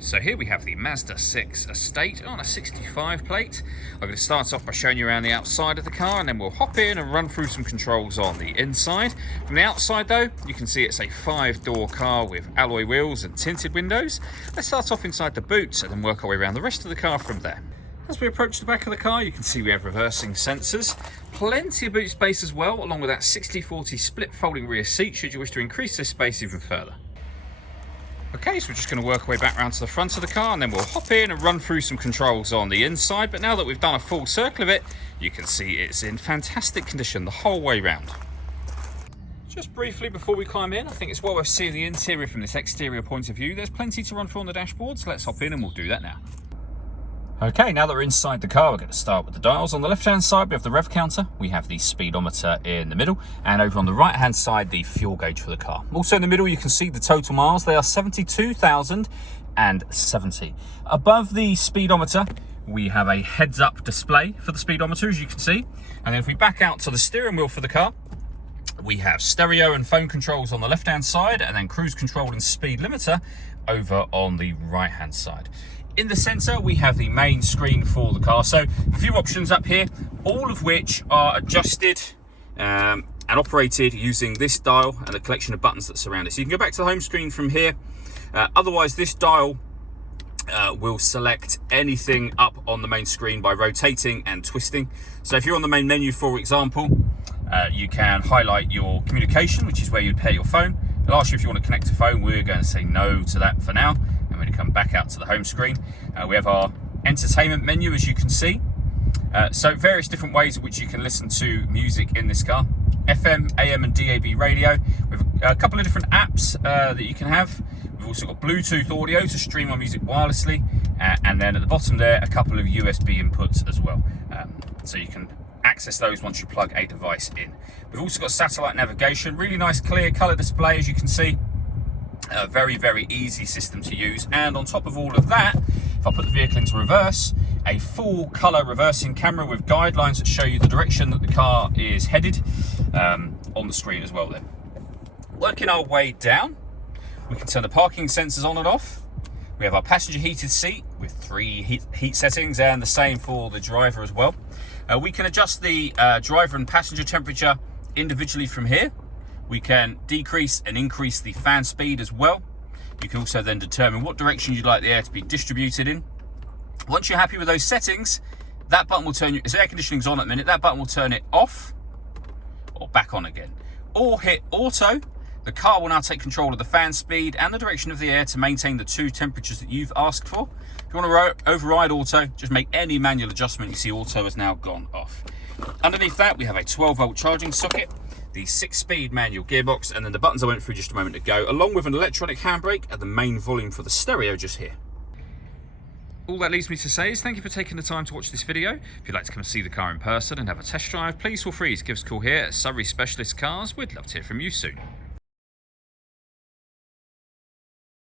So here we have the Mazda 6 Estate on a 65 plate. I'm going to start off by showing you around the outside of the car, and then we'll hop in and run through some controls on the inside. From the outside though, you can see it's a 5-door car with alloy wheels and tinted windows. Let's start off inside the boot and then work our way around the rest of the car from there. As we approach the back of the car, you can see we have reversing sensors, plenty of boot space as well, along with that 60/40 split folding rear seat should you wish to increase this space even further. Okay, so we're just going to work our way back around to the front of the car, and then we'll hop in and run through some controls on the inside. But now that we've done a full circle of it, you can see it's in fantastic condition the whole way round. Just briefly before we climb in, I think it's well worth seeing the interior from this exterior point of view. There's plenty to run through on the dashboard, so let's hop in and we'll do that now. Okay, now that we're inside the car, we're going to start with the dials. On the left-hand side, we have the rev counter. We have the speedometer in the middle. And over on the right-hand side, the fuel gauge for the car. Also in the middle, you can see the total miles. They are 72,070. Above the speedometer, we have a heads-up display for the speedometer, as you can see. And then if we back out to the steering wheel for the car, we have stereo and phone controls on the left-hand side, and then cruise control and speed limiter over on the right-hand side. In the centre, we have the main screen for the car. So a few options up here, all of which are adjusted and operated using this dial and the collection of buttons that surround it. So you can go back to the home screen from here. Otherwise, this dial will select anything up on the main screen by rotating and twisting. So if you're on the main menu, for example, you can highlight your communication, which is where you'd pair your phone. It'll ask you if you want to connect a phone. We're going to say no to that for now. I'm going to come back out to the home screen. We have our entertainment menu, as you can see. So various different ways in which you can listen to music in this car. FM, AM and DAB radio. With a couple of different apps that you can have. We've also got Bluetooth audio to stream our music wirelessly. And then at the bottom there, a couple of USB inputs as well. So you can access those once you plug a device in. We've also got satellite navigation. Really nice clear colour display, as you can see. Very, very easy system to use. And on top of all of that, if I put the vehicle into reverse, a full colour reversing camera with guidelines that show you the direction that the car is headed on the screen as well then. Working our way down, we can turn the parking sensors on and off. We have our passenger heated seat with 3 heat settings, and the same for the driver as well. We can adjust the driver and passenger temperature individually from here. We can decrease and increase the fan speed as well. You can also then determine what direction you'd like the air to be distributed in. Once you're happy with those settings, that button will turn you, as air conditioning's on at the minute, that button will turn it off or back on again. Or hit auto. The car will now take control of the fan speed and the direction of the air to maintain the 2 temperatures that you've asked for. If you want to override auto, just make any manual adjustment. You see auto has now gone off. Underneath that, we have a 12-volt charging socket, the 6-speed manual gearbox, and then the buttons I went through just a moment ago, along with an electronic handbrake and the main volume for the stereo just here. All that leaves me to say is thank you for taking the time to watch this video. If you'd like to come see the car in person and have a test drive, please feel free to give us a call here at Surrey Specialist Cars. We'd love to hear from you soon.